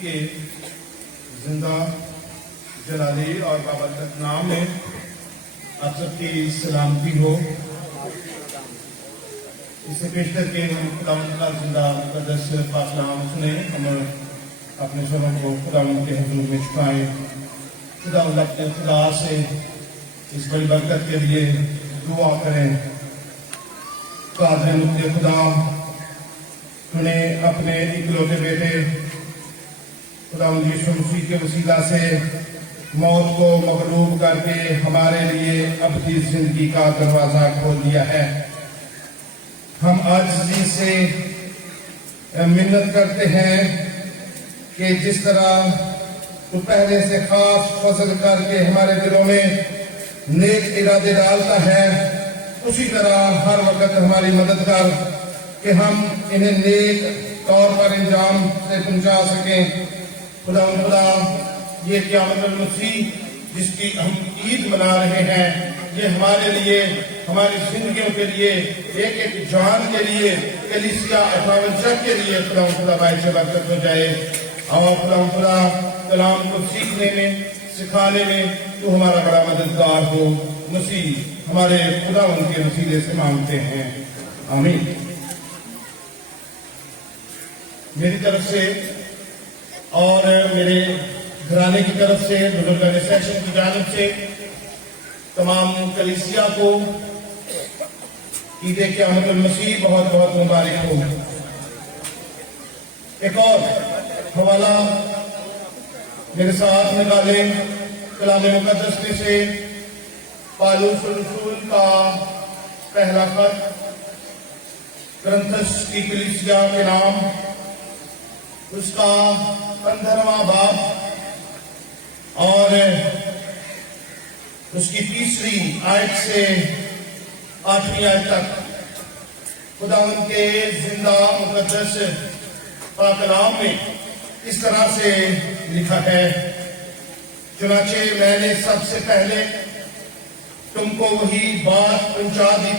کے زندہ جلالی اور بابرکت نام میں آپ سب کی سلامتی ہو۔ اس سے پیشتر کے ہم خداوند کا زندہ مقدس پاک کلام سنیں، ہم اپنے سروں کو خداوند کے حضور میں چھپائیں۔ خداوند اپنے خدا سے اس بڑی برکت کے لیے دعا کریں۔ قادر مطلق خدا تو نے اپنے اکلوتے بیٹے خداوند یسوع مسیح کے وسیلہ سے موت کو مغلوب کر کے ہمارے لیے ابدی زندگی کا دروازہ کھول دیا ہے۔ ہم عاجزی سے منت کرتے ہیں کہ جس طرح تو پہلے سے خاص فضل کر کے ہمارے دلوں میں نیک ارادے ڈالتا ہے، اسی طرح ہر وقت ہماری مدد کر کہ ہم انہیں نیک طور پر انجام سے پہنچا سکیں۔ خدا یہ قیامت المسیح جس کی ہم عید منا رہے ہیں، یہ ہمارے لیے، ہماری زندگیوں کے لیے، ایک ایک جان کے لیے، کلیسیا 58 کے لیے خدا باعث برکت ہو جائے۔ اور خدا کلام کو سیکھنے میں، سکھانے میں تو ہمارا بڑا مددگار ہو۔ مسیح ہمارے خدا ان کے وسیلے سے مانگتے ہیں، آمین۔ میری طرف سے اور میرے گھرانے کی طرف سے، بزرگان سیکشن کی جانب سے تمام کلیسیا کو عید قیامت المسیح بہت بہت مبارک ہو۔ ایک اور حوالہ میرے ساتھ نکالیں کلام مقدس میں سے، پالوس الرسول کا پہلا خط کرنتھس کی کلیسیا کے نام، اس کا 15واں باب اور اس کی 3 آیت سے 8ویں آیت تک خداوند کے زندہ مقدس پاک کلام میں اس طرح سے لکھا ہے۔ چنانچہ میں نے سب سے پہلے تم کو وہی بات پہنچا دی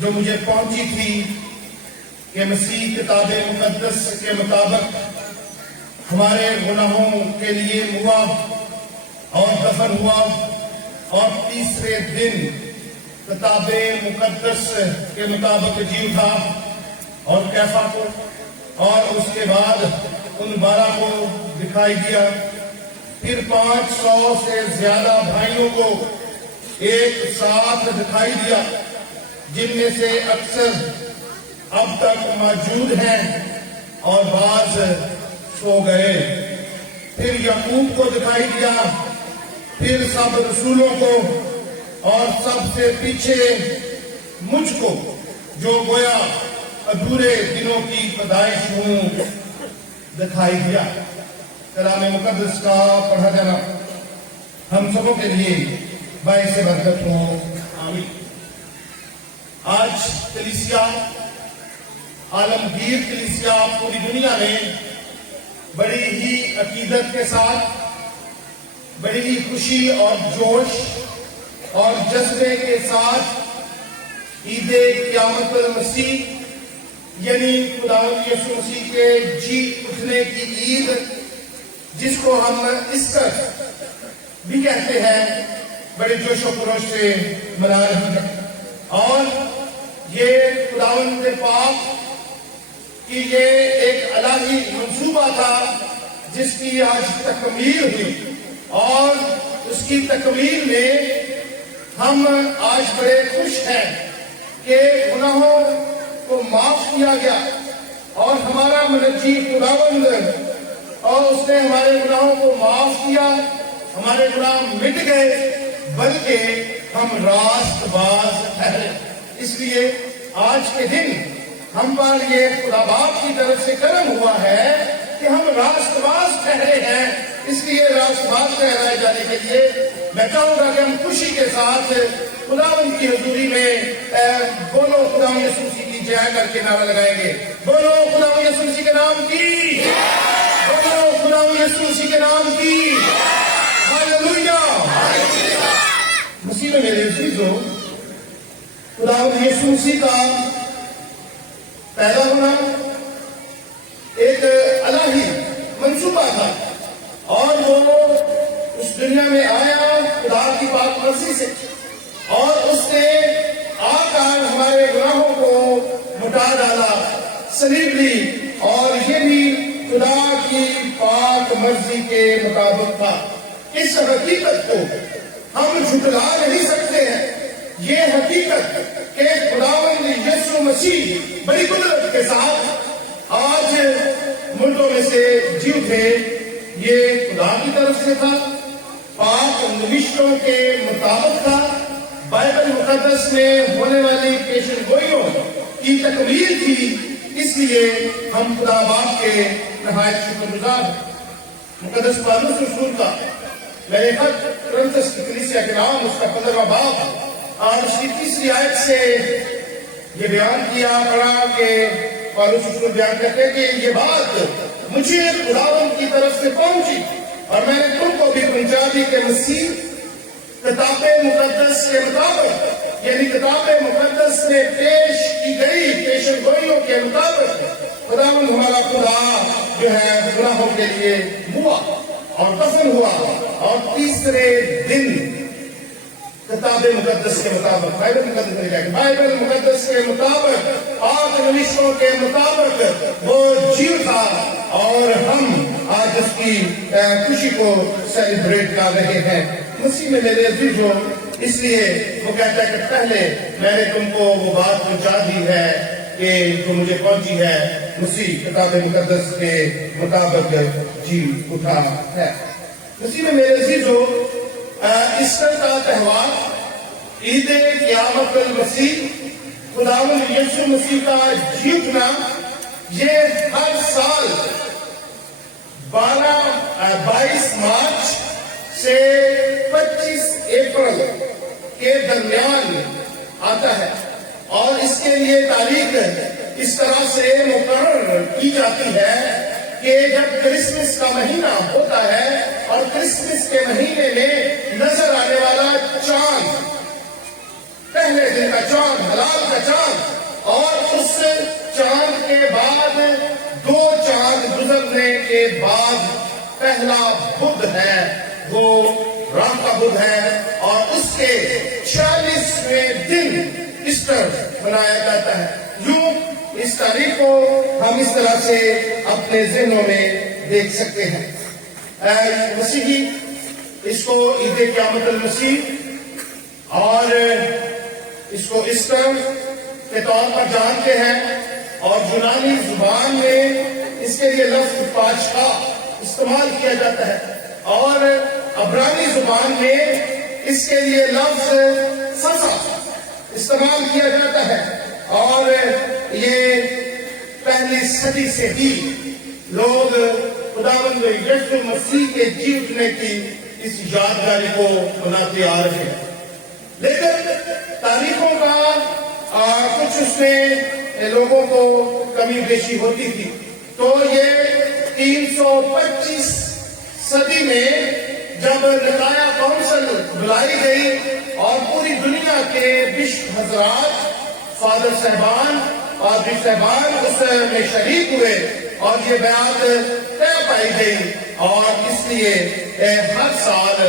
جو مجھے پہنچی تھی کہ مسیح کتاب مقدس کے مطابق ہمارے گناہوں کے لیے ہوا اور دفن ہوا، اور تیسرے دن کتاب مقدس کے مطابق جی اٹھا، اور کیفا کو اور اس کے بعد ان 12 کو دکھائی دیا، پھر 500 سے زیادہ بھائیوں کو ایک ساتھ دکھائی دیا، جن میں سے اکثر اب تک موجود ہیں اور بعض سو گئے۔ پھر یعقوب کو دکھائی دیا، پھر سب رسولوں کو، اور سب سے پیچھے مجھ کو، جو گویا ادھورے دنوں کی پیدائش ہوں، دکھائی دیا۔ کلام مقدس کا پڑھا جانا ہم سبوں کے لیے باعث برکت ہو، آمین۔ آج کلیسیا، عالمگیر کلیسیا پوری دنیا میں بڑی ہی عقیدت کے ساتھ، بڑی ہی خوشی اور جوش اور جذبے کے ساتھ عید قیامت المسیح یعنی خداوند یسوع مسیح کے جی اٹھنے کی عید، جس کو ہم ایسٹر بھی کہتے ہیں، بڑے جوش و خروش سے منا رہے ہیں۔ اور یہ خداوند پاک کہ یہ ایک الہی منصوبہ تھا جس کی آج تکمیل ہوئی، اور اس کی تکمیل میں ہم آج بڑے خوش ہیں کہ گناہوں کو معاف کیا گیا، اور ہمارا منجی خداوند، اور اس نے ہمارے گناہوں کو معاف کیا، ہمارے گناہ مٹ گئے، بلکہ ہم راست باز ٹھہرے۔ اس لیے آج کے دن ہم پر یہ خدا باپ کی طرف سے کرم ہوا ہے کہ ہم راست باز ٹھہرے ہیں۔ اس لیے راست باز ٹھہرائے جانے کے لیے میں چاہوں گا کہ ہم خوشی کے ساتھ خداوند کی حضوری میں بولو خداوند یسوع مسیح کی جے کر کے نعرہ لگائیں گے۔ بولو خداوند یسوع مسیح کے نام کی، بولو خداوند یسوع مسیح کے نام کی، ہاللویا۔ مسیح میں میرے عزیزو، خداوند یسوع مسیح کا پیدا ہونا ایک الہی منصوبہ تھا، اور وہ اس دنیا میں آیا خدا کی پاک مرضی سے، اور اس نے آ کر ہمارے گناہوں کو مٹا ڈالا، صلیب لی، اور یہ بھی خدا کی پاک مرضی کے مطابق تھا۔ اس حقیقت کو ہم جھٹلا نہیں سکتے ہیں۔ یہ حقیقت کہ خداوند یسوع مسیح بڑی قدرت کے ساتھ آج مردوں میں سے جی اٹھے، یہ خدا کی طرف سے تھا، پاک نوشتوں کے مطابق تھا، بائبل مقدس میں ہونے والی پیشن گوئیوں کی تکمیل تھی۔ اس لیے ہم خدا باپ کے نہایت شکر گزار ہیں۔ مقدس پالوس رسول کا میرے خط کرنتھس کی کلیسیا کے نام، اس کا 15واں باب اور اس کی 30 آیت سے یہ بیان کیا پڑا کہ پالوس رسول بیان کرتے ہیں کہ یہ بات مجھے خداوند کی طرف سے پہنچی، اور میں نے تم کو بھی پہنچا دی کہ مسیح کتاب مقدس کے مطابق، یعنی کتاب مقدس میں پیش کی گئی پیشن گوئیوں کے مطابق خداوند ہمارا خدا جو ہے گناہوں کے لیے ہوا اور دفن ہوا، اور تیسرے دن کتاب مقدس کے مطابق، بائبل مقدس کے مطابق، پاک نوشتوں کے مطابق وہ جی اٹھا، اور ہم آج اس کی خوشی کو سیلیبریٹ کر رہے ہیں۔ مسیح میں میرے عزیزو، اس لیے وہ کہتا ہے کہ پہلے میں نے تم کو وہ بات پہنچا دی ہے کہ جو مجھے پہنچی ہے، مسیح کتاب مقدس کے مطابق جی اٹھا ہے۔ مسیح میں میرے عزیزو، ایسٹر کا تہوار، عید قیامت المسیح، خداوند یسوع مسیح کا جی اٹھنا، یہ ہر سال 22 مارچ سے 25 اپریل کے درمیان آتا ہے، اور اس کے لیے تاریخ اس طرح سے مقرر کی جاتی ہے کہ جب کرسمس کا مہینہ ہوتا ہے، اور کرسمس کے مہینے میں نظر آنے والا چاند، پہلے دن کا چاند، ہلال کا چاند، اور اس چاند کے بعد 2 چاند گزرنے کے بعد پہلا بدھ ہے، وہ رام کا بدھ ہے، اور اس کے 46ویں دن ایسٹر منایا جاتا ہے۔ یوں اس تاریخ کو ہم اس طرح سے اپنے ذہنوں میں دیکھ سکتے ہیں۔ مسیحی اس کو عید قیامت المسیح اور اس کو ایسٹر کے طور پر جانتے ہیں، اور یونانی زبان میں اس کے لیے لفظ پاشخا استعمال کیا جاتا ہے، اور عبرانی زبان میں اس کے لیے لفظ سسا استعمال کیا جاتا ہے، اور یہ پہلی صدی سے ہی لوگ خداوند یسوع مسیح کے جی اٹھنے کی اس یادگاری کو مناتے آ رہے ہیں۔ لیکن تاریخوں کا کچھ اس میں لوگوں کو کمی بیشی ہوتی تھی، تو یہ 325 صدی میں جب نقایہ کونسل بلائی گئی، اور پوری دنیا کے بشپ حضرات، فادر صاحبان، پادری صاحبان اس میں شریک ہوئے، اور یہ بیعت طے پائی گئی، اور اس لیے ہر سال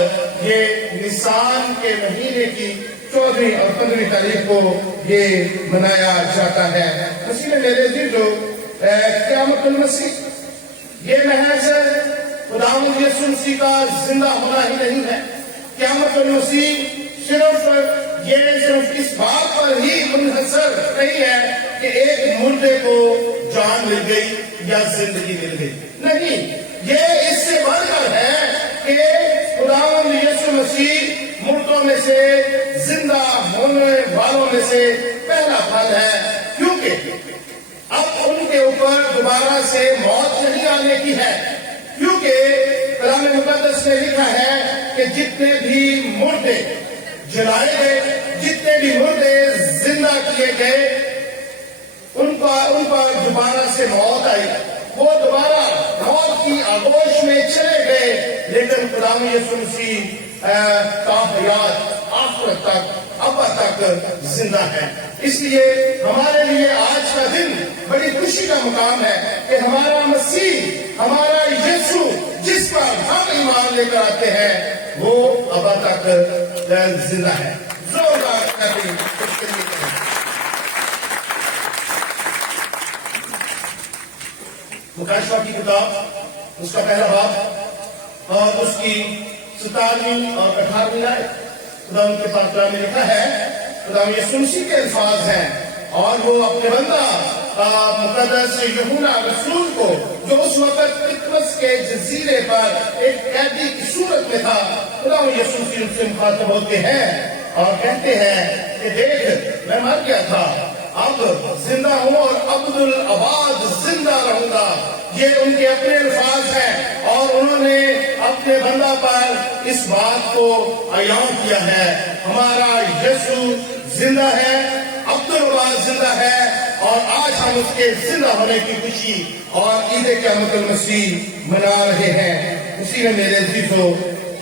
یہ نسان کے مہینے کی 14 اور 15 تاریخ کو یہ منایا جاتا ہے۔ مسیح میں میرے عزیزو، قیامت المسیح یہ محض خداوند یسوع مسیح کا زندہ ہونا ہی نہیں ہے۔ قیامت المسیح صرف اس بات پر ہی منحصر نہیں ہے کہ ایک مردے کو جان مل گئی یا زندگی مل گئی، نہیں، یہ اس سے بڑھ کر ہے کہ خداوند یسوع مسیح مردوں میں سے زندہ ہونے والوں میں سے پہلا پھل ہے، کیونکہ اب ان کے اوپر دوبارہ سے موت نہیں آنے کی ہے، کیونکہ کلام مقدس میں لکھا ہے کہ جتنے بھی مردے جلائے گئے، جتنے بھی مردے زندہ کیے گئے، ان پر دوبارہ سے موت آئی، وہ دوبارہ موت کی آغوش میں چلے گئے، لیکن خداوند یسوع مسیح تا حیات آخرت تک، ابد تک زندہ ہے۔ اس لیے ہمارے لیے آج کا دن بڑی خوشی کا مقام ہے کہ ہمارا مسیح ہمارا یسوع جس پر ہم ایمان لے کر آتے ہیں وہ اب تک زندہ ہے. زوردار کہتے ہیں اس کے لیے کہیں. مکاشفہ کی کتاب اس کا پہلا باب اور اس کی 17ویں اور 18ویں آیت خدا ان کے پاک کلام میں لکھا ہے. خدا یسوع مسیح کے الفاظ ہیں اور وہ اپنے بندہ مقدس یوحنا رسول کو جو اس وقت پطمس کے جزیرے پر ایک قیدی کی صورت میں تھا, خدا یسوع مسیح ان سے مخاطب ہوتے ہیں اور کہتے ہیں کہ دیکھ میں مر گیا تھا, اب زندہ ہوں اور عبدالآباد زندہ رہوں گا. یہ ان کے اپنے الفاظ ہیں اور انہوں نے اپنے بندہ پر اس بات کو عیاں کیا ہے. ہمارا یسوع زندہ ہے, عبدالآباد زندہ ہے اور آج ہم اس کے زندہ ہونے کی خوشی اور عید قیامت المسیح منا رہے ہیں. اسی میں میرے عزیزو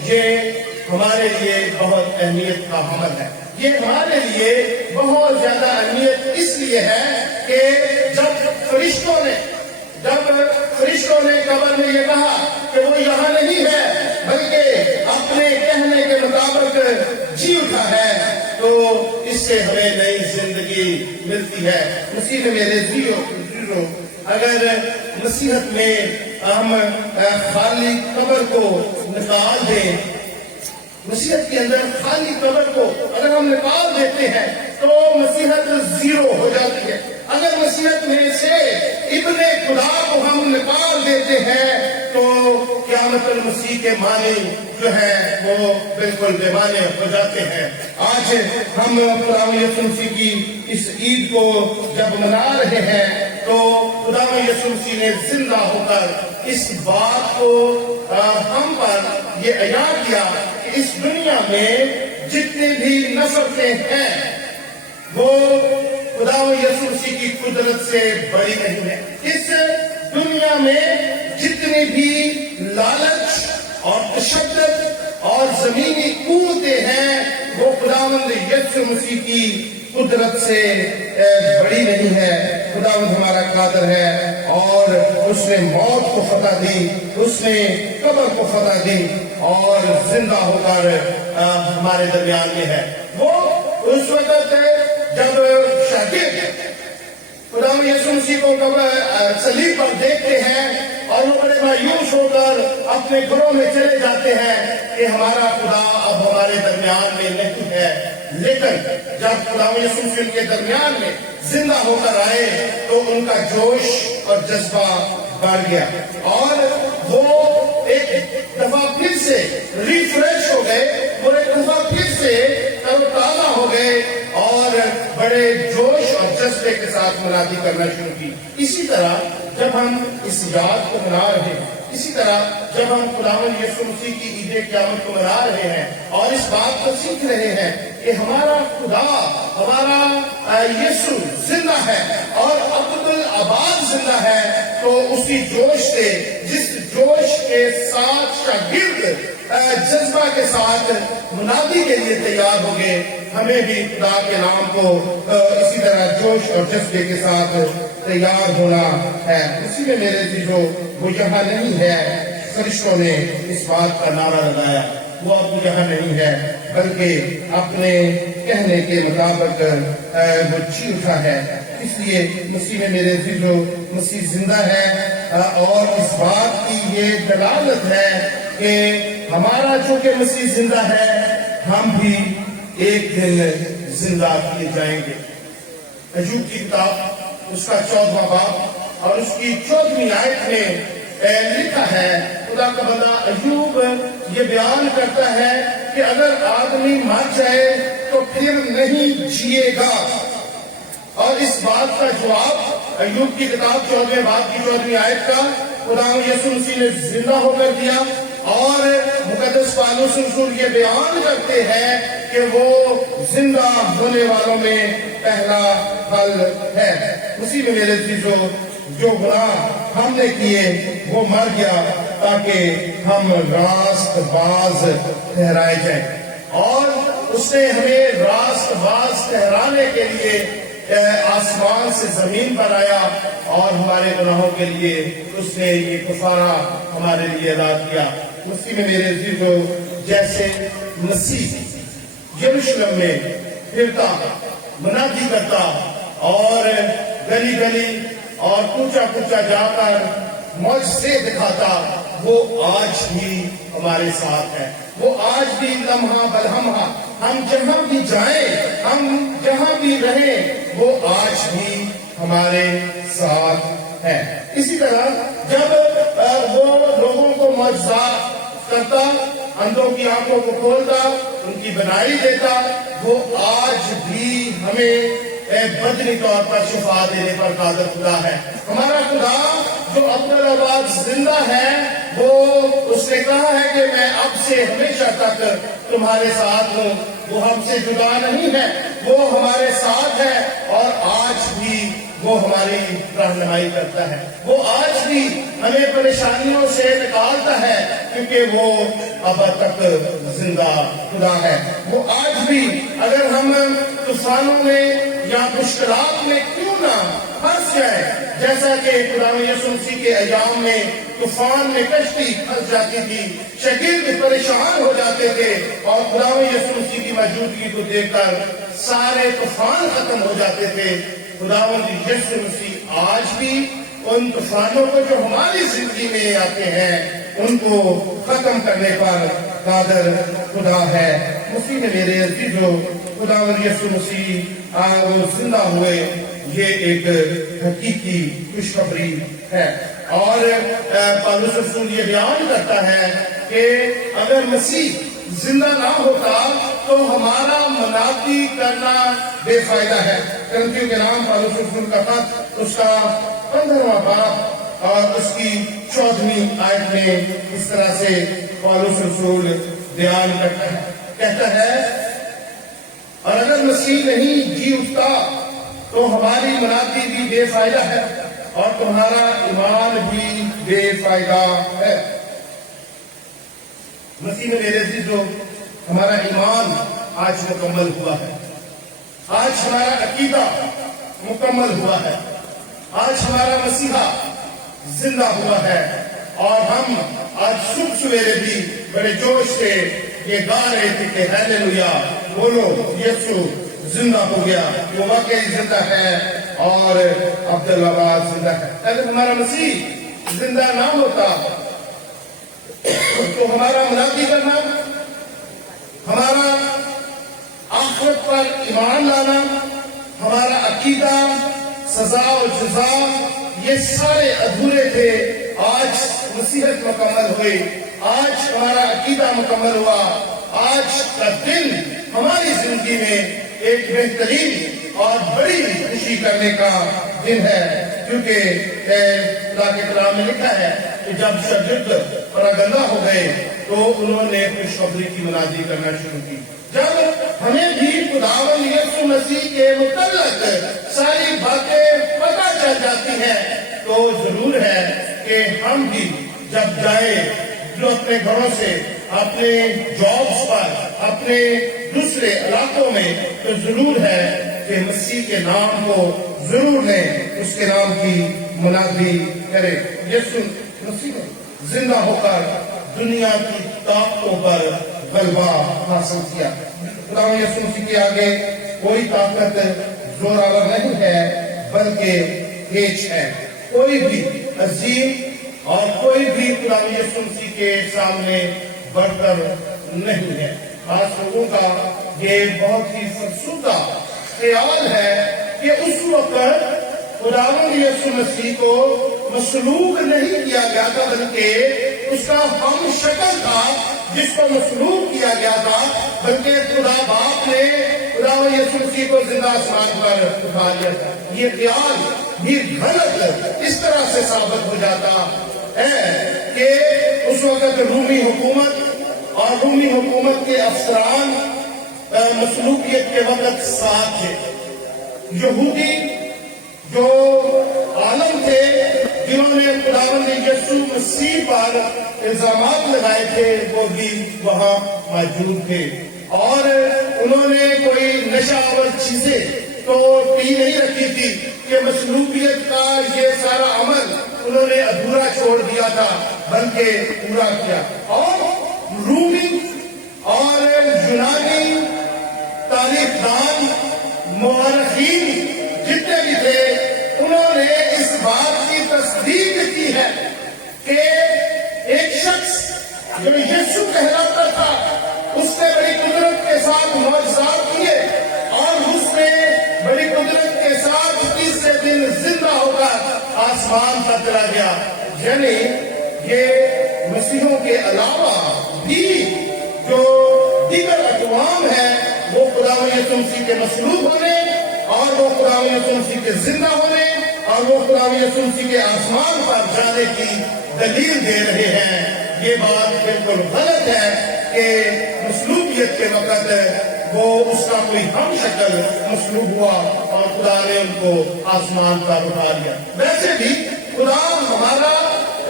یہ ہمارے لیے بہت اہمیت کا حامل ہے. یہ ہمارے لیے بہت زیادہ اہمیت اس لیے ہے کہ جب فرشتوں نے قبر میں یہ کہا کہ وہ یہاں نہیں ہے بلکہ اپنے کہنے کے مطابق جی اٹھا ہے, تو اس سے ہمیں نئی زندگی ملتی ہے. مسیح میں میرے عزیزو اگر مسیحت میں ہم خالی قبر کو نکال دیں, مسیحت کے اندر خالی قبر کو اگر ہم نکال دیتے ہیں تو مسیحت زیرو ہو جاتی ہے. اگر مسیحت میں سے ابن خدا کو ہم نکال دیتے ہیں تو قیامت المسیح کے معنی جو ہے وہ بالکل بے معنی ہو جاتے ہیں. آج ہم خدا یسوع مسیح کی اس عید کو جب منا رہے ہیں تو خدا یسوع مسیح نے زندہ ہو کر اس بات کو ہم پر یہ عیاں کیا کہ اس دنیا میں جتنے بھی نفرتیں ہیں وہ خدا یسوع مسیح کی قدرت سے بڑی نہیں ہے. اس دنیا میں جتنی بھی لالچ اور تشدد اور زمینی قوتیں ہیں وہ خداوند یسوع مسیح کی قدرت سے بڑی نہیں ہے. خداوند ہمارا قادر ہے اور اس نے موت کو فتح دی, اس نے قبر کو فتح دی اور زندہ ہو کر ہمارے درمیان میں ہے. وہ اس وقت جب شاگرد خداوند یسوع مسیح کو صلیب پر دیکھتے ہیں اور وہ بڑے مایوس ہو کر اپنے گھروں میں چلے جاتے ہیں کہ ہمارا خدا اب ہمارے درمیان میں نہیں ہے. لیکن جب خداوند یسوع مسیح کے درمیان میں زندہ ہو کر آئے تو ان کا جوش اور جذبہ بڑھ گیا اور وہ ایک دفعہ پھر سے ریفریش ہو گئے, وہ ایک دفعہ پھر سے تر و تازہ ہو گئے اور بڑے جوش اور جذبے کے ساتھ منادی کرنا شروع کی. اسی طرح جب ہم اس یاد کو منا رہے ہیں, اسی طرح جب ہم خداوند یسوع مسیح کی عید قیامت کو منا رہے ہیں اور اس بات کو سیکھ رہے ہیں کہ ہمارا خدا, ہمارا یسوع زندہ ہے اور عبدالآباد زندہ ہے, تو اسی جوش سے, جس جوش کے ساتھ شاگرد جذبہ کے ساتھ منادی کے لیے تیار ہو گئے, ہمیں بھی خدا کے نام کو اسی طرح جوش اور جذبے کے ساتھ تیار ہونا ہے. اسی میں میرے عزیزو وہ یہاں نہیں ہے, فرشتوں نے اس بات کا نعرہ لگایا, وہ اب یہاں نہیں ہے بلکہ اپنے کہنے کے مطابق وہ جی اٹھا ہے. اس لیے مسیح میں میرے عزیزو مسیح زندہ ہے اور اس بات کی یہ دلالت ہے کہ ہمارا چونکہ مسیح زندہ ہے ہم بھی ایک دن زندہ کیے جائیں گے. ایوب کی کتاب اس کا 14واں باب اور اس کی 14ویں آیت میں لکھا ہے, خدا کا بندہ ایوب یہ بیان کرتا ہے کہ اگر آدمی مر جائے تو پھر نہیں جیے گا, اور اس بات کا جواب ایوب کی کتاب 14ویں باب کی 14ویں آیت کا خدا یسوع مسیح نے زندہ ہو کر دیا. اور مقدس پالوس رسول یہ بیان کرتے ہیں کہ وہ زندہ ہونے والوں میں پہلا پھل ہے. اسی میں میرے عزیزو جو گناہ ہم نے کیے وہ مر گیا تاکہ ہم راست باز ٹھہرائے جائیں, اور اس نے ہمیں راست باز ٹھہرانے کے لیے آسمان سے زمین پر آیا اور ہمارے گناہوں کے لیے اس نے یہ کفارہ ہمارے لیے ادا کیا۔ مسیح میں میرے عزیزو، جیسے مسیح یروشلم میں پھرتا، منادی کرتا اور گلی گلی اور کوچا کوچا جا کر معجزے دکھاتا، وہ آج بھی ہمارے ساتھ ہے۔ وہ آج بھی لمحہ بلمحہ ہم جہاں بھی جائیں، ہم جہاں بھی رہیں، وہ آج بھی ہمارے ساتھ ہے۔ اسی طرح جب وہ لوگوں کو معجزات کرتا، اندھوں کی آنکھوں کو کھولتا، ان کی بنائی دیتا، وہ آج بھی ہمیں بدنی طور پر شفا دینے پر قادر خدا ہے۔ ہمارا خدا جو عبدالآباد زندہ ہے، وہ اس نے کہا ہے کہ میں اب سے ہمیشہ تک تمہارے ساتھ ہوں۔ وہ ہم سے جدا نہیں ہے، وہ ہمارے ساتھ ہے، اور آج بھی وہ ہماری رہنمائی کرتا ہے۔ وہ آج بھی ہمیں پریشانیوں سے نکالتا ہے، کیونکہ وہ اب تک زندہ خدا ہے۔ وہ آج بھی اگر ہم طوفانوں میں یا مشکلات میں کیوں نہ پھنس جائے، جیسا کہ خدا یسوع مسیح کے ایام میں طوفان میں کشتی پھنس جاتی تھی، شاگرد پریشان ہو جاتے تھے، اور خدا یسوع مسیح کی موجودگی کو دیکھ کر سارے طوفان ختم ہو جاتے تھے۔ خداوند یسوع مسیح آج بھی ان طوفانوں کو جو ہماری زندگی میں آتے ہیں، ان کو ختم کرنے پر قادر خدا ہے۔ مسیح میں میرے عزیزو، خداوند یسوع مسیح وہ زندہ ہوئے، یہ ایک حقیقی خوشخبری ہے۔ اور پالوس رسول یہ بیان کرتا ہے کہ اگر مسیح زندہ نہ ہوتا تو ہمارا منادی کرنا بے فائدہ ہے۔ کرنتھیوں کے نام پالوس رسول کا خط، اس کا 15واں باب اور اس کی 14ویں آیت میں اس طرح سے پالوس رسول بیان کرتا ہے، کہتا ہے، اور اگر مسیح نہیں جی اٹھتا تو ہماری منادی بھی بے فائدہ ہے اور تمہارا ایمان بھی بے فائدہ ہے۔ مسیح میں میرے عزیزو، ہمارا ایمان آج مکمل ہوا ہے، آج ہمارا عقیدہ مکمل ہوا ہے، آج ہمارا مسیحا زندہ ہوا ہے، اور ہم آج صبح سویرے بھی بڑے جوش سے یہ گا رہے تھے کہ ہیلیلویا، بولو یسوع زندہ ہو گیا، وہ واقعی زندہ ہے اور عبدالآباد زندہ ہے۔ اگر ہمارا مسیح زندہ نہ ہوتا تو ہمارا منادی کرنا، ہمارا آخرت پر ایمان لانا، ہمارا عقیدہ، سزا اور جزا، یہ سارے ادھورے تھے۔ آج مسیحت مکمل ہوئی، آج ہمارا عقیدہ مکمل ہوا، آج کا دن ہماری زندگی میں ایک بہترین اور بڑی خوشی کرنے کا دن ہے، کیونکہ خدا کے کلام میں لکھا ہے کہ جب شاگرد پراگندہ ہو گئے تو انہوں نے خوشخبری کی منادی کرنا شروع کی۔ جب ہمیں بھی خداوند یسوع مسیح کے متعلق ساری باتیں پتہ چل جاتی ہیں تو ضرور ہے کہ ہم بھی جب جائیں جو اپنے گھروں سے، اپنے جابس پر، اپنے دوسرے علاقوں میں، تو ضرور ہے کہ مسیح کے نام کو ضرور لیں، اس کے نام کی منادی کریں۔ یسوع مسیح نے زندہ ہو کر دنیا کی طاقتوں پر غلبہ حاصل کیا۔ خدا یسوع مسیح کے آگے کوئی طاقت زور آور نہیں ہے، بلکہ ہیچ ہے۔ کوئی بھی عظیم اور کوئی بھی خدا یسوع مسیح کے سامنے بڑھ کر نہیں ہے۔ آج لوگوں کا یہ بہت ہی فرسودہ خیال ہے کہ اس وقت خداوند یسوع مسیح کو مسلوب نہیں کیا گیا تھا، بلکہ اس کا ہم شکل تھا جس کو مسلوب کیا گیا تھا، بلکہ خدا باپ نے خداوند یسوع مسیح کو زندہ آسمان پر اٹھا لیا تھا۔ یہ خیال بھی غلط اس طرح سے ثابت ہو جاتا ہے کہ اس وقت رومی حکومت اور رومی حکومت کے افسران مسلوبیت کے وقت ساتھ تھے۔ یہودی جو عالم تھے جنہوں نے خداوند یسوع مسیح پر الزامات لگائے تھے، وہ بھی وہاں موجود تھے، اور انہوں نے کوئی نشہ آور چیزیں تو ٹی نہیں رکھی تھی کہ مصلوبیت کا یہ سارا عمل انہوں نے ادھورا چھوڑ دیا تھا، بلکہ پورا کیا۔ اور رومی اور یونانی تاریخ دان مورخین جتنے بھی تھے، انہوں نے اس بات کی تصدیق کی ہے کہ ایک شخص جو یسوع کہلاتا تھا، اس نے بڑی قدرت کے ساتھ معجزات کیے اور اس نے بڑی قدرت کے ساتھ تیسرے دن زندہ ہو کر آسمان پر چلا گیا۔ یعنی یہ مسیحوں کے علاوہ بھی جو دیگر اقوام ہیں، وہ خدا یسوع مسیح کے مصلوب ہونے اور وہ خدا یسوع مسیح کے زندہ ہونے اور وہ خدا یسوع مسیح کے آسمان پر جانے کی دلیل دے رہے ہیں۔ یہ بات بالکل غلط ہے کہ مصلوبیت کے وقت وہ اس کا کوئی ہم شکل مصلوب ہوا اور خدا نے ان کو آسمان پر اٹھا لیا۔ ویسے بھی خدا ہمارا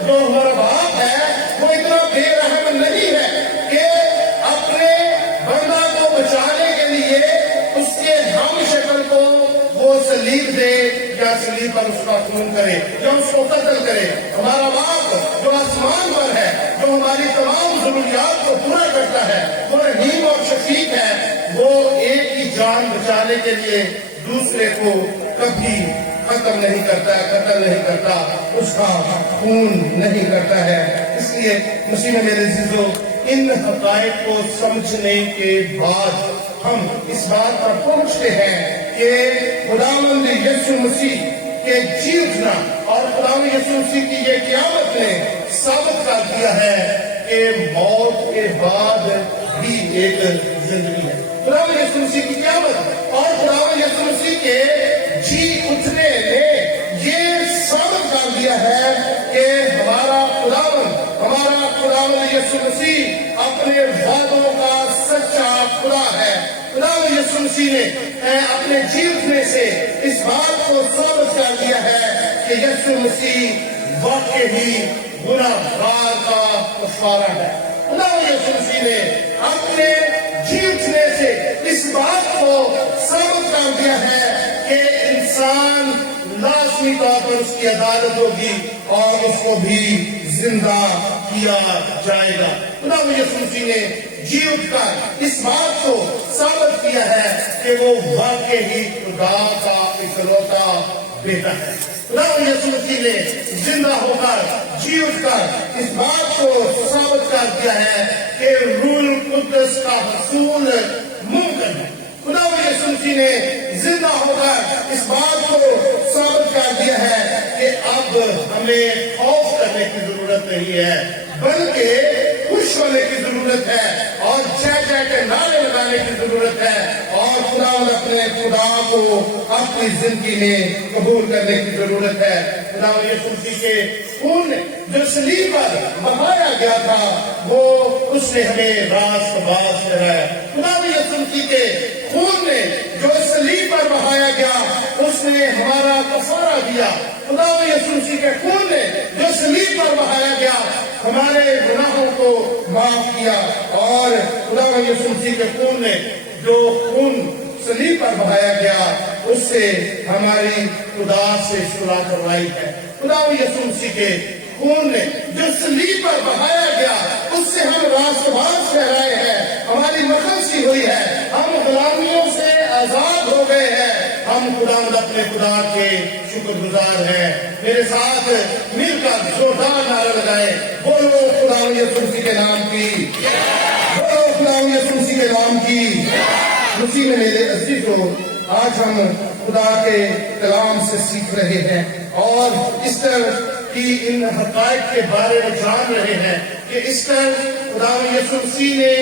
جو ہمارا باپ ہے وہ اتنا بے رحم نہیں ہے کہ اپنے بندہ کو بچانے کے لیے اس کے ہم شکل کو وہ صلیب دے یا صلیب پر اس کا خون کرے یا اس کو قتل کرے۔ ہمارا باپ جو آسمان پر ہے، جو ہماری تمام ضروریات کو پورا کرتا ہے، وہ رحیم اور شفیق ہے، وہ ایک ہی جان بچانے کے لیے دوسرے کو کبھی ختم نہیں کرتا، قتل نہیں کرتا، اس کا خون نہیں کرتا ہے۔ اس لیے مسیح میں میرے عزیزو، ان حقائق کو سمجھنے کے بعد ہم اس بات پر پہنچتے ہیں کہ خداوند یسوع مسیح کے جی اٹھنا اور خداوند یسوع مسیح کی یہ قیامت نے ثابت کر دیا ہے کہ موت کے بعد بھی ایک زندگی ہے۔ خداوند یسوع مسیح کی قیامت اور خداوند یسوع مسیح کے جی اٹھنے نے یہ ثابت کر دیا ہے کہ ہمارا خداوند یسوع مسیح اپنے وعدوں کا سچا خدا ہے۔ خداوند یسوع مسیح نے اپنے جی اٹھنے سے اس بات کو ثابت کر دیا ہے کہ یسوع مسیح واقعی ہی گناہگار کا کفارہ ہے۔ خداوند یسوع مسیح نے اپنے جی اٹھنے سے اس بات کو ثابت کر دیا ہے کہ انسان لازمی طور پر اس کی عدالت ہوگی اور اس کو بھی زندہ کیا جائے گا۔ خداوند یسوع مسیح نے جی اٹھ کر اس بات کو ثابت کیا ہے کہ وہ واقعی ہی خدا کا اکلوتا بیٹا ہے۔ خداوند یسوع مسیح نے زندہ ہو کر جی اٹھ کر اس بات کو ثابت کر دیا ہے کہ روح القدس کا حصول ممکن ہے۔ خداوند یسوع مسیح نے زندہ ہو کر اس بات کو ثابت کر دیا ہے کہ اب ہمیں خوف کرنے کی ضرورت نہیں ہے، بلکہ خوش ہونے کی ضرورت ہے اور چہ کے نعرے لگانے کی ضرورت ہے اور خداوند اپنے خدا کو اپنی زندگی میں قبول کرنے کی ضرورت ہے۔ خداوند یسوع مسیح کے خون جو صلیب پر بہایا گیا تھا، وہ اس نے ہمیں راست باز کرایا۔ خداوند یسوع مسیح کے خون نے جو صلیب پر بہایا گیا، اس نے ہمارا کفارہ دیا۔ خداوند یسوع مسیح کے خون نے جو صلیب پر بہایا گیا، ہمارے گناہوں کو معاف کیا اور خداوند یسوع مسیح کے خون نے جو خون صلیب پر بہایا گیا، اس سے ہماری خدا سے صلح کروائی ہے۔ خداوند یسوع مسیح کے خون نے جو صلیب پر بہایا گیا، اس سے ہم راست باز ٹھہرائے ہیں، ہماری مخلصی ہوئی ہے، ہم غلامیوں سے آزاد ہو گئے ہیں، ہم خداوند اپنے خدا کے شکر گزار ہیں۔ میرے ساتھ مل کر زوردار نعرہ لگائیں، بولو خداوند یسوع مسیح کے نام کی، بولو خداوند یسوع مسیح کے نام کی۔ مسیح میں میرے عزیزو، آج ہم خدا کے کلام سے سیکھ رہے ہیں اور اس طرح کی ان حقائق کے بارے میں جان رہے ہیں کہ اس طرح خداوند یسوع مسیح نے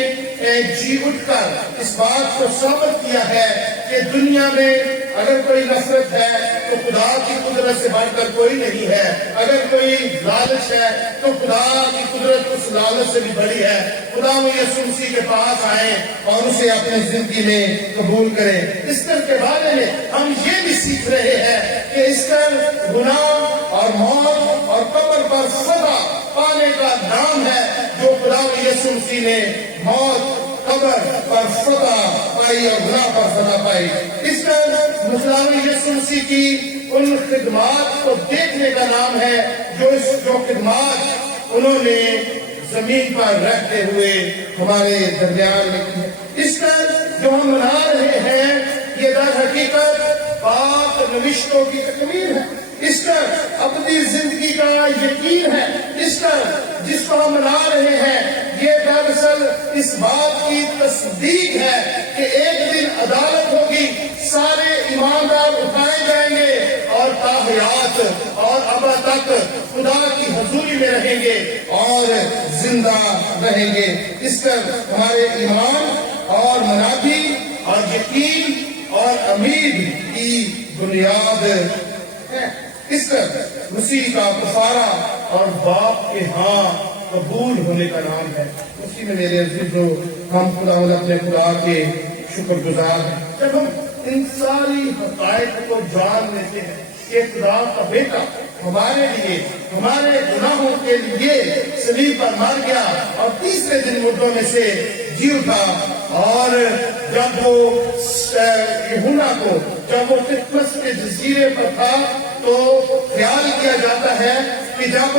جی اٹھ کر اس بات کو ثابت کیا ہے کہ دنیا میں اگر کوئی نفرت ہے تو خدا کی قدرت سے بڑھ کر کوئی نہیں ہے، اگر کوئی لالچ ہے تو خدا کی قدرت اس لالچ سے بھی بڑی ہے۔ خداوند یسوع مسیح کے پاس آئیں اور اسے اپنی زندگی میں قبول کریں۔ ایسٹر کے بارے میں ہم یہ بھی سیکھ رہے ہیں کہ ایسٹر گناہ اور موت اور قبر پر سزا پانے کا نام ہے جو خداوند یسوع مسیح نے موت قبر پر فتح پائی اور گناہ پر فتح پائی۔ اس کا خداوند یسوع مسیح کی ان خدمات کو دیکھنے کا نام ہے جو خدمات انہوں نے زمین پر رہتے ہوئے ہمارے درمیان میں کی۔ اس کا جو ہم منا رہے ہیں یہ در حقیقت پاک نوشتوں کی تکمیل ہے، اس کا اپنی زندگی کا یقین ہے، اس کا جس کو ہم منا رہے ہیں یہ دراصل اس بات کی تصدیق ہے کہ ایک دن عدالت ہوگی، سارے ایماندار اٹھائے جائیں گے اور تا حیات اور ابد تک خدا کی حضوری میں رہیں گے اور زندہ رہیں گے۔ اس پر ہمارے ایمان اور منافی اور یقین اور امید کی بنیاد ہے۔ اس پر مسیح کا کفارہ اور باپ کے ہاں قبول ہونے کا نام ہے۔ اسی میں میرے عزیزو ہم خداوند اپنے خدا کے شکر گزار ہیں جب ہم ان ساری حقائق کو جان لیتے ہیں کہ خدا کا بیٹا ہمارے لیے ہمارے گناہوں کے لیے صلیب پر مر گیا اور تیسرے دن مردوں میں سے جی اٹھا۔ اور جب وہ یوحنا کو جب وہ پطمس کے جزیرے پر تھا تو خیال کیا جاتا ہے کہ جب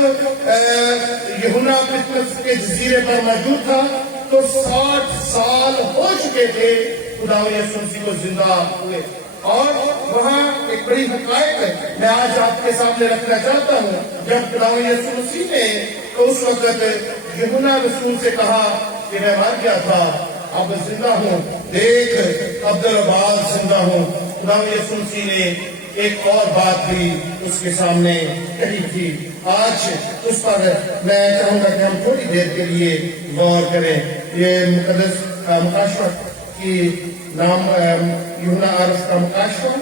یوحنا پطمس کے جزیرے پر موجود تھا تو 60 سال ہو چکے تھے خداوند یسوع مسیح کو زندہ ہوئے۔ اور وہاں ایک بڑی حقائق ہے میں آج آپ کے سامنے رکھنا چاہتا ہوں۔ جب خداوند یسوع مسیح نے تو اس وقت یوحنا رسول سے کہا کہ میں مر گیا تھا اب زندہ ہوں، دیکھ عبدالآباد زندہ ہوں۔ خداوند یسوع مسیح نے ایک اور بات بھی اس کے سامنے کہی تھی۔ آج اس پر میں چاہوں گا کہ ہم تھوڑی دیر کے لیے غور کریں۔ یہ مقدس مکاشفہ کی نام یوحنا عارف کا مکاشفہ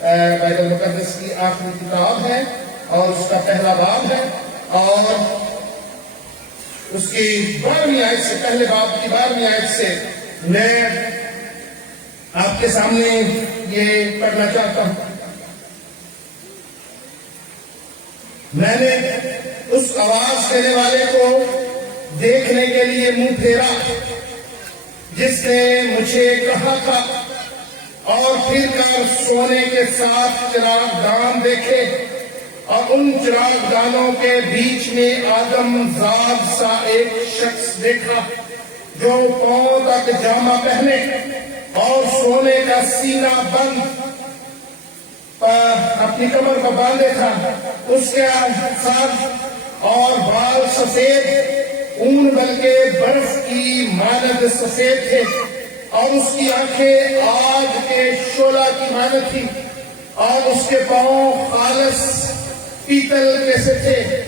بائبل مقدس کی آخری کتاب ہے اور اس کا پہلا باب ہے اور اس کی 12ویں آیت سے پہلے باب کی 12ویں آیت سے میں آپ کے سامنے یہ پڑھنا چاہتا ہوں۔ میں نے اس آواز دینے والے کو دیکھنے کے لیے منہ پھیرا جس نے مجھے کہا تھا اور پھر کر سونے کے ساتھ چراغ دان دیکھے اور ان چراغ دانوں کے بیچ میں آدم زاد سا ایک شخص دیکھا جو پاؤں تک جامہ پہنے اور سونے کا سینہ بند اپنی کمر کو باندھے تھا۔ اس کے سر اور بال سفید اون بلکہ برف کی مانند سفید تھے اور اس کی آنکھیں آگ کے شعلہ کی مانند تھی اور اس کے پاؤں خالص پیتل جیسے تھے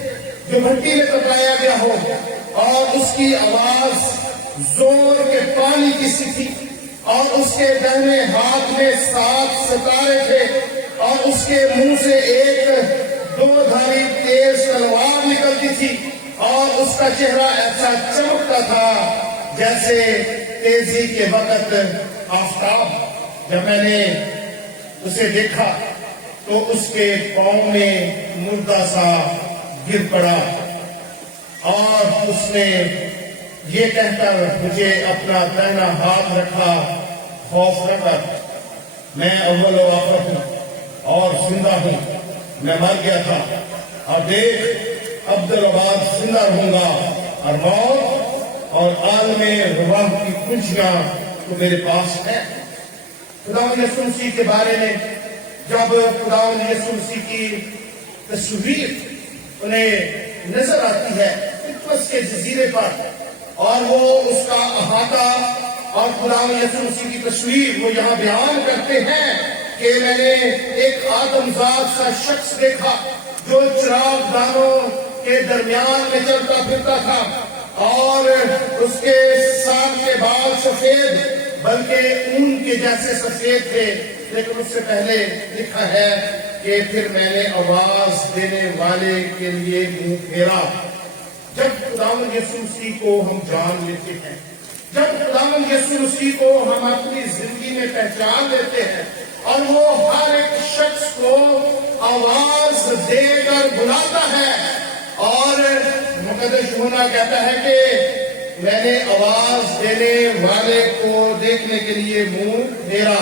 جو بھٹی میں پکایا گیا ہو اور اس کی آواز زور کے پانی کی سی تھی اور اس کے دہنے ہاتھ میں 7 ستارے تھے اور اس کے منہ سے ایک 2 دھاری تیز تلوار نکلتی تھی اور اس کا چہرہ ایسا چمکتا تھا جیسے تیزی کے وقت آفتاب۔ جب میں نے اسے دیکھا تو اس کے پاؤں میں مردہ سا گر پڑا اور اس نے یہ کہہ کر مجھے اپنا دہنا ہاتھ رکھا، خوف نہ کر، میں اول و آخر ہوں اور زندہ ہوں۔ میں مر گیا تھا اور دیکھ عبدالآباد زندہ رہوں گا اور موت اور عالم رواح کی کنجیاں تو میرے پاس ہے۔ خداوند یسوع مسیح کے بارے میں جب خداوند یسوع مسیح کی تصویر انہیں نظر آتی ہے پطمس کے جزیرے پر اور وہ اس کا احاطہ اور خداوند یسوع مسیح کی تصویر وہ یہاں بیان کرتے ہیں کہ میں نے ایک آدمزاد سا شخص دیکھا جو چراغ دانوں کے درمیان میں چلتا پھرتا تھا اور اس کے سر کے بال سفید بلکہ اون کے جیسے سفید تھے، لیکن اس سے پہلے لکھا ہے کہ پھر میں نے آواز دینے والے کے لیے منہ پھیرا۔ جب خداوند یسوع مسیح کو ہم جان لیتے ہیں، جب خداوند یسوع مسیح کو ہم اپنی زندگی میں پہچان لیتے ہیں اور وہ ہر ایک شخص کو آواز دے کر بلاتا ہے اور مقدس یوحنا کہتا ہے کہ میں نے آواز دینے والے کو دیکھنے کے لیے منہ پھیرا۔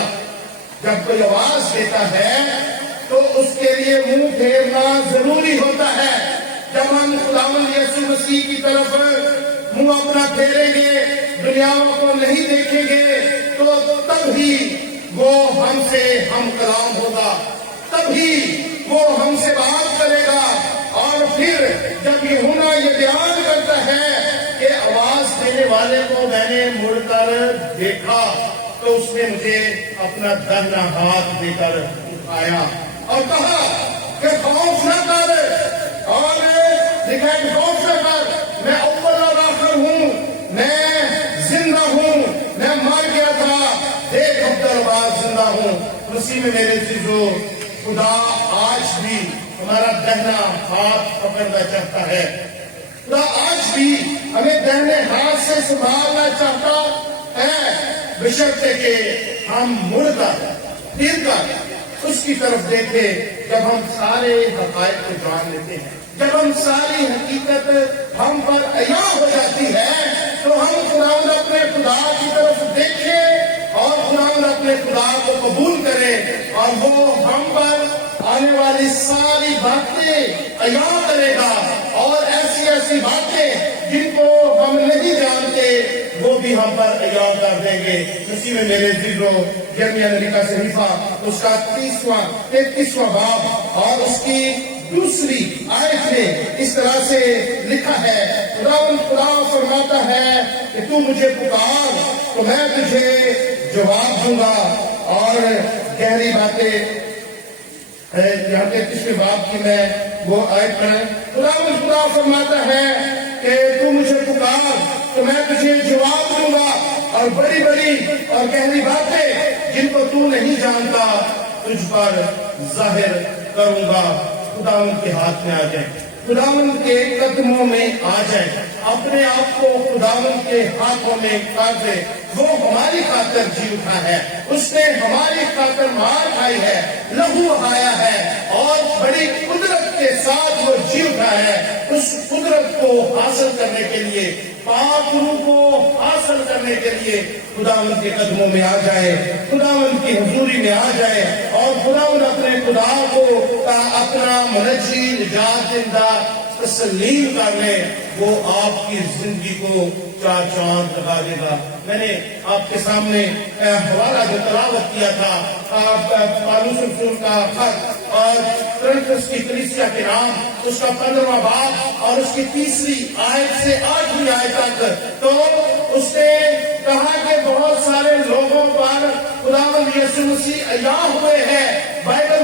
جب کوئی آواز دیتا ہے تو اس کے لیے منہ پھیرنا ضروری ہوتا ہے۔ جب ہم خداوند یسوع مسیح کی طرف منہ اپنا پھیریں گے، دنیا کو نہیں دیکھیں گے، تو تب ہی وہ ہم سے ہم کلام ہوگا، تب ہی وہ ہم سے بات کرے گا۔ اور پھر جب یوحنا یہ بیان کرتا ہے کہ آواز دینے والے کو میں نے مڑ کر دیکھا تو اس نے مجھے اپنا داہنا ہاتھ دے کر اٹھایا اور کہا کہ خوف نہ کر، اور لکھا ہے کہ خوف نہ کر، میں اول اور آخر ہوں، میں زندہ ہوں، میں مر گیا تھا، دیکھ اب در بعد زندہ ہوں۔ اسی میں میرے عزیزو، خدا آج بھی ہمارا دہنا ہاتھ پکڑنا چاہتا ہے۔ خدا آج بھی ہمیں دہنے ہاتھ سے سنبھالنا چاہتا ہے، بشرطے کہ ہم مڑ کر پھر کر اس کی طرف دیکھیں۔ جب ہم سارے حقائق کو جان لیتے ہیں، جب ہم ساری حقیقت ہم پر عیاں ہو جاتی ہے، تو ہم خداوند اپنے خدا کی طرف دیکھیں اور خداوند اپنے خدا کو قبول کریں، اور وہ ہم پر آنے والی ساری باتیں عیاں کرے گا، اور ایسی ایسی باتیں جن کو ہم نہیں جانتے وہ بھی ہم پر عیاں کر دیں گے۔ اسی میں میرے عزیزو، یرمیہ نبی کا صحیفہ اس کا 33واں باب اور اس کی دوسری آیت میں اس طرح سے لکھا ہے، خدا فرماتا ہے کہ تو مجھے پکار تو میں تجھے جواب دوں گا، اور گہری باتیں یہاں 33ویں باب کی میں وہ آیت پڑھیں۔ خدا فرماتا ہے کہ تو مجھے پکار تو میں تجھے جواب دوں گا، اور بڑی بڑی اور گہری باتیں جن کو تو نہیں جانتا تجھ پر ظاہر کروں گا۔ خداوند کے ہاتھ میں آ جائیں، خداوند کے قدموں میں آ جائیں، اپنے آپ کو خداوند کے ہاتھوں میں کر دیں۔ وہ ہماری خاطر جی اٹھا ہے، اس نے ہماری خاطر مار کھائی ہے، لہو بہایا ہے، اور بڑی قدرت کے ساتھ وہ جی اٹھا ہے۔ اس قدرت کو حاصل کرنے کے لیے، پاک روح کو حاصل کرنے کے لیے خداوند کے قدموں میں آ جائے، خداوند کی حضوری میں آ جائے، اور خداوند اپنے خدا کو اپنا منجی، نجات دہندہ تسلیم کر لیں۔ وہ آپ کی زندگی کو چار چاند لگا دے گا۔ میں نے آپ کے سامنے حوالہ جو تلاوت کیا تھا، پالوس رسول کا خط اور کرنتھس کی کلیسیا کے نام، اس کا 15واں باب اور اس کی 3 آیت سے 8ویں آیت تک، تو اس نے کہا کہ بہت سارے لوگوں پر خداوند یسوع مسیح عیاں ہوئے ہیں۔ بائبل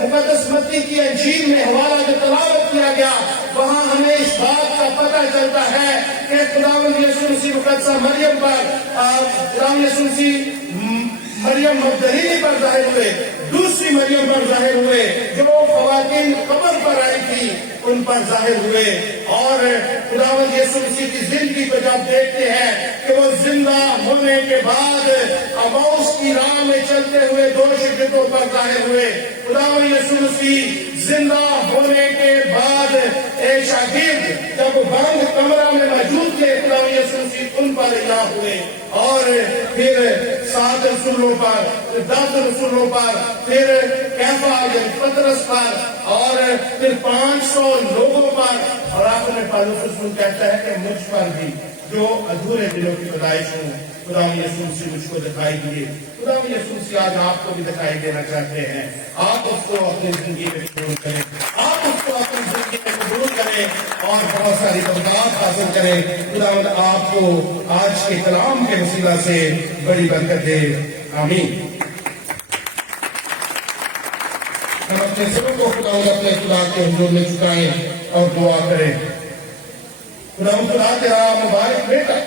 مقدس متی کی انجیل میں حوالہ جو تلاوت کیا گیا، وہاں ہمیں اس بات کا پتہ چلتا ہے کہ خداوند یسوع مسیح مقدسہ مریم پر، خداوند یسوع مسیح مریم مغدلینی پر ظاہر ہوئے، دوسری مریم پر ظاہر ہوئے، جو خواتین قبر پر آئی تھی ان پر ظاہر ہوئے۔ اور خداوند یسوع مسیح کی زندگی کو جب دیکھتے ہیں کہ وہ زندہ ہونے کے بعد اماؤس کی راہ میں چلتے ہوئے 2 شاگردوں پر ظاہر ہوئے، خداوند یسوع مسیح زندہ ہونے کے بعد ایک شاگرد جب بند کمرہ میں موجود تھے، خداوند یسوع مسیح ان پر عیاں ہوئے، اور پھر 7 رسولوں پر، 10 رسولوں پر، پھر کیفا یعنی پطرس پر، اور پھر 500 لوگوں پر، اور آخر میں پالوس رسول کہتا ہے کہ مجھ پر بھی جو ادھورے دلوں کی پیدائش ہوں، خداوند یسوع مسیح مجھ کو دکھائی دیے۔ خداوند یسوع مسیح آج آپ کو بھی دکھائی دینا چاہتے ہیں۔ آپ اس کو اپنی زندگی میں قبول کریں، آپ اس کو اپنی زندگی میں قبول کریں اور بہت ساری برکات حاصل کریں۔ خداوند آپ کو آج کے کلام کے وسیلہ سے بڑی برکت دے، آمین۔ ہم اپنے سروں کو خداوند اپنے خدا کے حضور میں جھکائیں اور دعا کریں۔ خداوند خدا تیرا مبارک بیٹا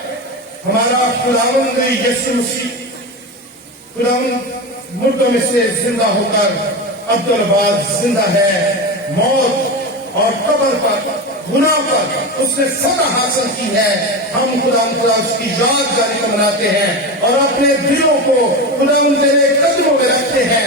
ہمارا خداوند یسوع مسیح، خداوند مردوں میں سے زندہ ہو کر عبدالباد زندہ ہے، موت اور قبر پر، گناہ پر اس نے فتح حاصل کی ہے۔ ہم خدا اس کی یاد جاری مناتے ہیں اور اپنے دلوں کو خداوند تیرے قدموں میں رکھتے ہیں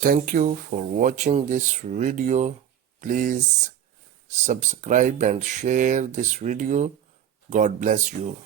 Thank you for watching this video. Please subscribe and share this video. God bless you.